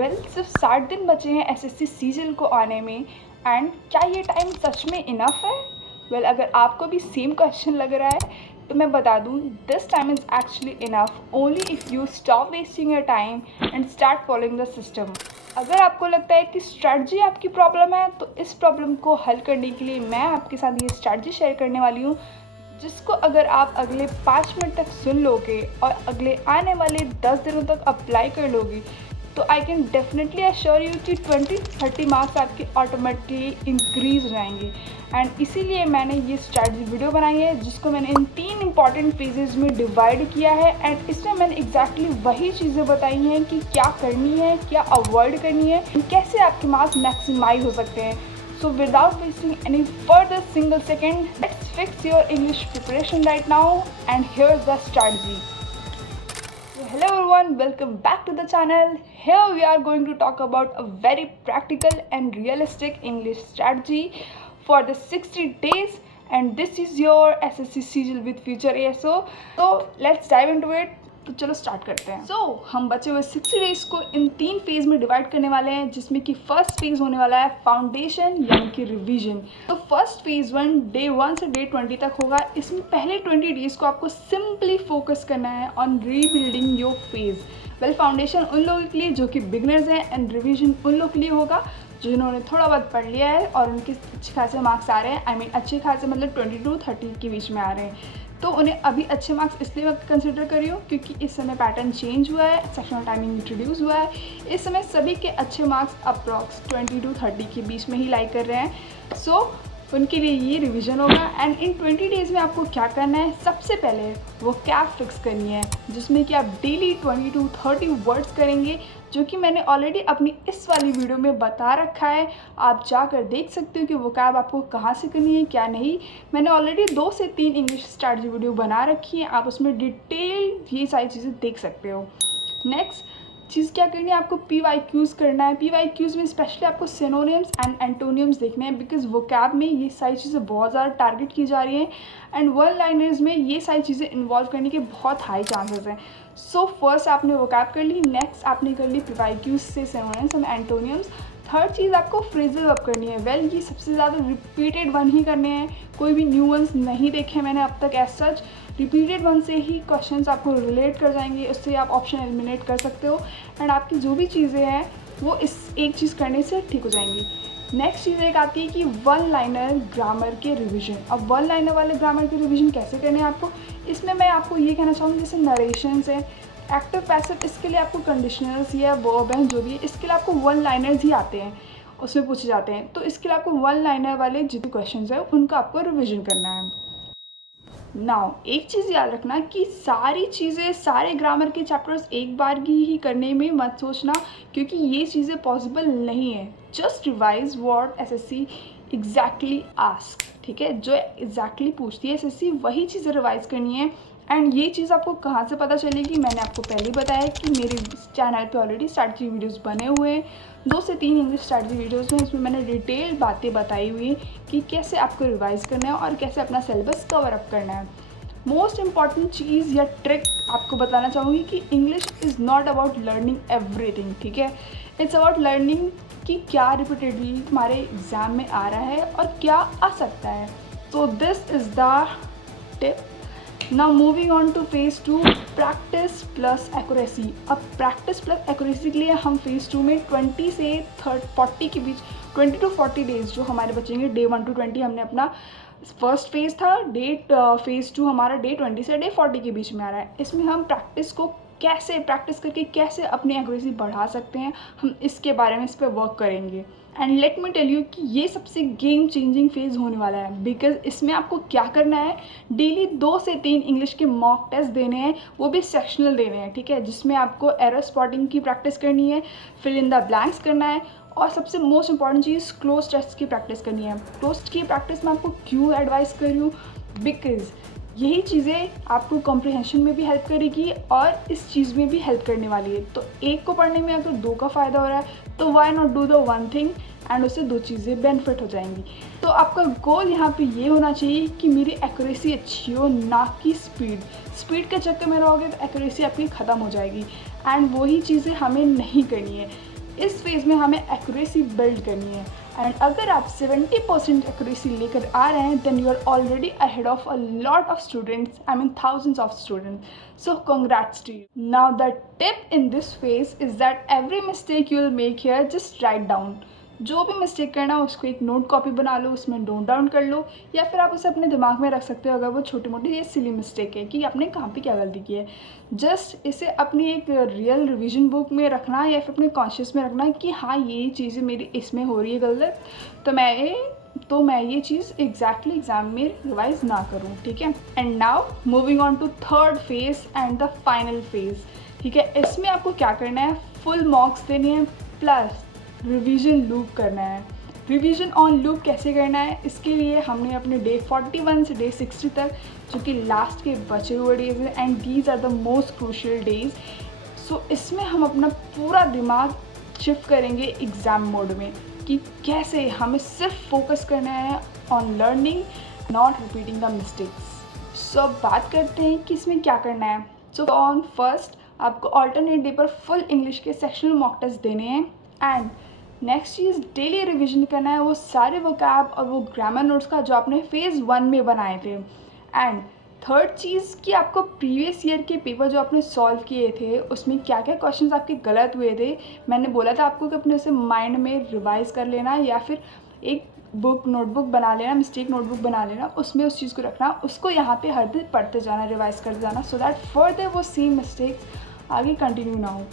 सिर्फ 60 दिन बचे हैं एसएससी सीजन को आने में एंड क्या ये टाइम सच में इनफ है? अगर आपको भी सेम क्वेश्चन लग रहा है तो मैं बता दूँ, this time is actually enough only if you stop wasting your time and start following the system. अगर आपको लगता है कि स्ट्रैटेजी आपकी प्रॉब्लम है तो इस प्रॉब्लम को हल करने के लिए मैं आपके साथ ये स्ट्रैटेजी शेयर करने वाली हूँ, जिसको अगर आप अगले 5 मिनट तक सुन लोगे और अगले आने वाले 10 दिनों तक अप्लाई कर लोगे तो I can definitely assure you कि 20-30 मार्क्स आपके ऑटोमेटिकली इंक्रीज हो जाएंगे। एंड इसीलिए मैंने ये स्ट्रैटेजी वीडियो बनाई है जिसको मैंने इन 3 इंपॉर्टेंट फेजेस में डिवाइड किया है एंड इसमें मैंने एग्जैक्टली वही चीज़ें बताई हैं कि क्या करनी है, क्या अवॉइड करनी है, कैसे आपके मार्क्स मैक्सिमाइज हो सकते हैं। So without wasting any further single second, let's fix your English preparation right now and here's the strategy. So hello everyone, welcome back to the channel. Here we are going to talk about a very practical and realistic English strategy for the 60 days and this is your SSC Sigil with Future ASO. So let's dive into it. तो चलो start करते हैं। हम बचे हुए 60 days को इन 3 phase में divide करने वाले हैं, जिसमें कि फर्स्ट फेज़ होने वाला है फाउंडेशन यानी कि रिवीजन। तो फर्स्ट फेज़ 1 डे 1 से डे 20 तक होगा। इसमें पहले 20 डेज को आपको सिंपली फोकस करना है on rebuilding your phase. Foundation उन लोगों के लिए जो कि बिगनर्स हैं एंड रिवीजन उन लोगों के लिए होगा जिन्होंने थोड़ा बहुत पढ़ लिया है और उनके अच्छे खासे मार्क्स आ रहे हैं। आई मीन अच्छे खासे मतलब 22-30 के बीच में आ रहे हैं, तो उन्हें अभी अच्छे मार्क्स इसलिए मैं कंसिडर कर रही हूँ क्योंकि इस समय पैटर्न चेंज हुआ है, सेक्शनल टाइमिंग इंट्रोड्यूस हुआ है। इस समय सभी के अच्छे मार्क्स अप्रॉक्स 22-30 के बीच में ही लाई कर रहे हैं। सो उनके लिए ये रिवीजन होगा। एंड इन 20 डेज़ में आपको क्या करना है, सबसे पहले वो कैप फिक्स करनी है जिसमें कि आप डेली 20-30 वर्ड्स करेंगे, जो कि मैंने ऑलरेडी अपनी इस वाली वीडियो में बता रखा है। आप जाकर देख सकते हो कि वो कैब आपको कहाँ से करनी है क्या नहीं। मैंने ऑलरेडी 2 से 3 इंग्लिश स्ट्रैटेजी वीडियो बना रखी है, आप उसमें डिटेल ये सारी चीज़ें देख सकते हो। नेक्स्ट चीज़ क्या करनी है, आपको PYQs करना है। PYQs में स्पेशली आपको सिनोनिम्स एंड एंटोनियम्स देखने हैं बिकॉज वोकैब में ये सारी चीज़ें बहुत ज़्यादा टारगेट की जा रही हैं एंड वन लाइनर्स में ये सारी चीज़ें इन्वॉल्व करने के बहुत हाई चांसेस हैं। सो फर्स्ट आपने वोकैब कर ली, नेक्स्ट आपने कर ली PYQs से सिनोनिम्स एंड एंटोनियम्स। थर्ड चीज़ आपको फ्रेजेस अप करनी है। ये सबसे ज़्यादा रिपीटेड वन ही करने हैं, कोई भी न्यू वंस नहीं देखे मैंने अब तक। एज सच रिपीटेड वन से ही क्वेश्चंस आपको रिलेट कर जाएंगे, उससे आप ऑप्शन एलिमिनेट कर सकते हो एंड आपकी जो भी चीज़ें हैं वो इस एक चीज़ करने से ठीक हो जाएंगी। नेक्स्ट चीज़ एक आती है कि वन लाइनर ग्रामर के रिवीजन। अब वन लाइनर वाले ग्रामर के रिवीजन कैसे करने हैं आपको, इसमें मैं आपको ये कहना चाहूँगी जैसे नरेशंस है, एक्टिव पैसिव, इसके लिए आपको कंडीशनल्स या वर्ब हैं जो भी है, इसके लिए आपको वन लाइनर्स ही आते हैं, उसमें पूछे जाते हैं। तो इसके लिए आपको वन लाइनर वाले जितने क्वेश्चन हैं उनका आपको रिविजन करना है। नाउ एक चीज़ याद रखना कि सारी चीज़ें सारे ग्रामर के चैप्टर्स एक बार ही करने में मत सोचना क्योंकि ये चीज़ें पॉसिबल नहीं है। Just revise what SSC exactly ask, ठीक है, जो एग्जैक्टली पूछती है एसएससी वही चीज़ें रिवाइज करनी है। एंड ये चीज़ आपको कहाँ से पता चलेगी, मैंने आपको पहले ही बताया कि मेरे चैनल पे ऑलरेडी स्ट्रैटेजी वीडियोस बने हुए हैं, 2 से 3 इंग्लिश स्ट्रैटेजी वीडियोस में, इसमें मैंने डिटेल बातें बताई हुई हैं कि कैसे आपको रिवाइज करना है और कैसे अपना सिलेबस कवर अप करना है। मोस्ट इम्पॉर्टेंट चीज़ या ट्रिक आपको बताना चाहूँगी कि English is not about learning everything, ठीक है, इट्स अबाउट लर्निंग कि क्या रिपीटेडली हमारे एग्ज़ाम में आ रहा है और क्या आ सकता है। So this is the tip. Now moving on two phase 2, practice plus accuracy. अब प्रैक्टिस प्लस एक्यूरेसी के लिए हम फेज़ 2 में 20 से 40 के बीच 20-40 डेज जो हमारे बचेंगे, डे 1 to 20 हमने अपना फर्स्ट फेज़ था, फेज़ 2 हमारा डे 20 से डे 40 के बीच में आ रहा है। इसमें हम प्रैक्टिस को कैसे प्रैक्टिस करके कैसे अपनी एक्यूरेसी बढ़ा सकते हैं, हम इसके बारे में इस पर वर्क करेंगे। And let me tell you कि ये सबसे गेम चेंजिंग फेज़ होने वाला है बिकॉज इसमें आपको क्या करना है, डेली 2 से 3 इंग्लिश के मॉक टेस्ट देने हैं, वो भी सेक्शनल देने हैं, ठीक है, जिसमें आपको एरर स्पॉटिंग की प्रैक्टिस करनी है, फिल इन द ब्लैंक्स करना है और सबसे मोस्ट इंपॉर्टेंट चीज़ क्लोज टेस्ट की प्रैक्टिस करनी है। क्लोज की प्रैक्टिस में आपको क्यों एडवाइस कर रही हूँ, बिकॉज यही चीज़ें आपको कॉम्प्रिहेंशन में भी हेल्प करेगी और इस चीज़ में भी हेल्प करने वाली है। तो एक को पढ़ने में अगर 2 का फ़ायदा हो रहा है तो why not do the one thing and उससे 2 चीज़ें बेनिफिट हो जाएंगी। तो आपका गोल यहाँ पे ये होना चाहिए कि मेरी एक्यूरेसी अच्छी हो, ना कि स्पीड के चक्कर में रहोगे तो एक्यूरेसी आपकी ख़त्म हो जाएगी एंड वही चीज़ें हमें नहीं करनी है। इस फेज़ में हमें एक्यूरेसी बिल्ड करनी है एंड अगर आप 70% एक्यूरेसी लेकर आ रहे हैं then you are already ahead of a lot of students, I mean thousands of students. So congrats to you. Now the tip in this phase is that every mistake you will make here just write down. जो भी mistake करना है उसको एक note copy बना लो, उसमें note down कर लो, या फिर आप उसे अपने दिमाग में रख सकते हो अगर वो छोटी मोटी ये सिली मिस्टेक है कि आपने कहाँ पे क्या गलती की है. जस्ट इसे अपनी एक रियल रिवीजन बुक में रखना या फिर अपने कॉन्शियस में रखना कि हाँ ये चीज़ें मेरी इसमें हो रही है गलत, तो मैं ये चीज़ एग्जैक्टली एग्ज़ाम में रिवाइज ना करूँ. ठीक है. And now moving on to third phase and the final phase. ठीक है. इसमें आपको क्या करना है, फुल मार्क्स देने हैं प्लस रिवीजन लूप करना है. रिवीजन ऑन लूप कैसे करना है, इसके लिए हमने अपने डे 41 से डे 60 तक जो कि लास्ट के बचे हुए डेज हैं and these are the most crucial days. So इसमें हम अपना पूरा दिमाग शिफ्ट करेंगे एग्ज़ाम मोड में कि कैसे हमें सिर्फ फोकस करना है on learning, not repeating the mistakes. So अब बात करते हैं कि इसमें क्या करना है. सो ऑन फर्स्ट आपको ऑल्टरनेट डे पर फुल इंग्लिश के सेक्शनल मॉक टेस्ट देने हैं एंड नेक्स्ट चीज़ डेली रिवीजन करना है वो सारे वोकैब और वो ग्रामर नोट्स का जो आपने फेज़ 1 में बनाए थे. एंड थर्ड चीज़ कि आपको प्रीवियस ईयर के पेपर जो आपने सॉल्व किए थे उसमें क्या क्या क्वेश्चंस आपके गलत हुए थे, मैंने बोला था आपको कि अपने उसे माइंड में रिवाइज़ कर लेना या फिर एक नोटबुक बना लेना, मिस्टेक नोटबुक बना लेना, उसमें उस चीज़ को रखना, उसको यहाँ पे हर दिन पढ़ते जाना, रिवाइज़ करते जाना सो दैट फर्दर वो सेम मिस्टेक्स आगे कंटिन्यू ना हो.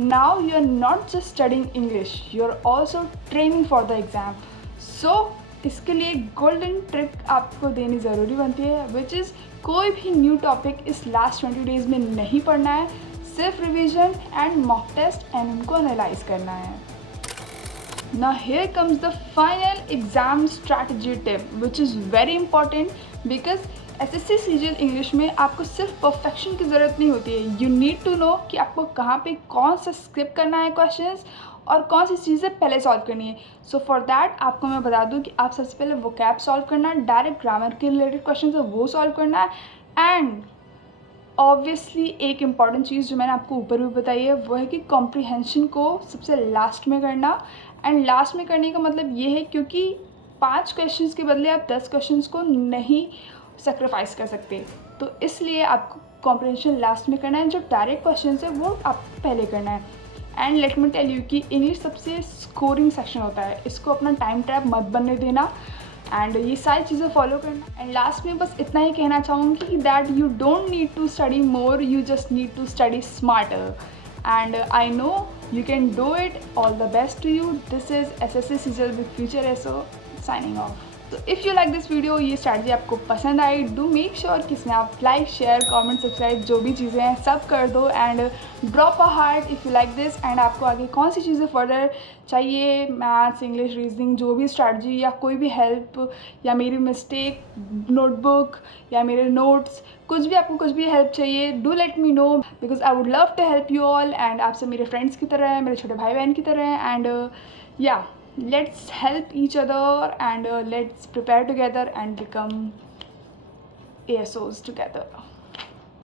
Now you are not just studying English, you are also training for the exam. So इसके लिए गोल्डन ट्रिक आपको देनी ज़रूरी बनती है विच इज़ कोई भी न्यू टॉपिक इस लास्ट 20 डेज़ में नहीं पढ़ना है, सिर्फ revision and mock test and उनको एनालाइज करना है. Now here comes the final exam strategy tip which is very important because SSC CGL English में आपको सिर्फ परफेक्शन की ज़रूरत नहीं होती है. यू नीड टू नो कि आपको कहाँ पे कौन सा स्किप करना है क्वेश्चंस और कौन सी चीज़ें पहले सॉल्व करनी है. सो फॉर दैट आपको मैं बता दूँ कि आप सबसे पहले वोकैब सॉल्व करना है, डायरेक्ट ग्रामर के रिलेटेड क्वेश्चन है वो सॉल्व करना है एंड ऑब्वियसली एक इम्पॉर्टेंट चीज़ जो मैंने आपको ऊपर भी बताई है वो है कि कॉम्प्रीहेंशन को सबसे लास्ट में करना. एंड लास्ट में करने का मतलब ये है क्योंकि 5 क्वेश्चंस के बदले आप 10 क्वेश्चंस को नहीं सेक्रीफाइस कर सकते, तो इसलिए आपको कॉम्प्रीहेंशन लास्ट में करना है, जो डायरेक्ट क्वेश्चन है वो आपको पहले करना है. And let me tell you कि इंग्लिश सबसे स्कोरिंग सेक्शन होता है, इसको अपना टाइम ट्रैप मत बनने देना एंड ये सारी चीज़ें फॉलो करना. एंड लास्ट में बस इतना ही कहना चाहूँगी कि that you don't need to study more, you just need to study smarter and I know you can do it. All the best to you. This is SSC CGL with Future SO signing off. तो if you like this video, ये strategy आपको पसंद आई, do make sure कि इसमें आप like, share, comment, subscribe जो भी चीज़ें हैं सब कर दो and drop a heart if you like this. And आपको आगे कौन सी चीज़ें फर्दर चाहिए, मैथ्स, इंग्लिश, रीजनिंग, जो भी स्ट्रैटेजी या कोई भी हेल्प या मेरी मिस्टेक नोटबुक या मेरे नोट्स, कुछ भी आपको कुछ भी हेल्प चाहिए, do let me know because I would love to help you all. And आप सब मेरे फ्रेंड्स की तरह हैं, मेरे छोटे भाई बहन की तरह हैं एंड या let's help each other and let's prepare together and become ASOs together.